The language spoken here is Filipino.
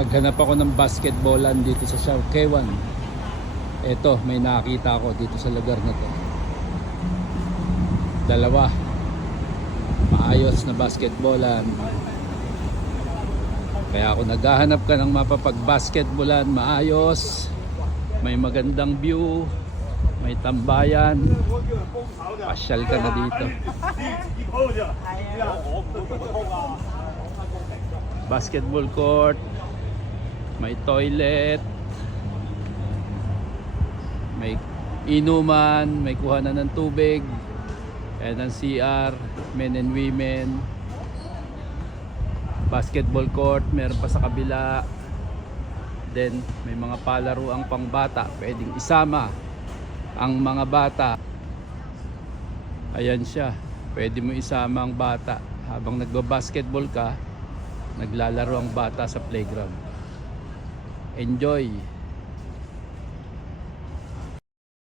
Naghanap ako ng basketballan dito sa Siargao. Eto, may nakita ako dito sa lugar na to. Dalawa. Maayos na basketballan. Kaya ako naghahanap ka ng mapapag-basketballan, maayos, may magandang view, may tambayan, pasyal ka na dito. Basketball court, may toilet, may inuman, may kuhanan ng tubig, and ang CR, men and women. Basketball court, meron pa sa kabila. Then may mga palaruang pangbata, pwedeng isama ang mga bata. Ayan siya, pwede mo isama ang bata habang nagba-basketball ka, naglalaro ang bata sa playground. Enjoy!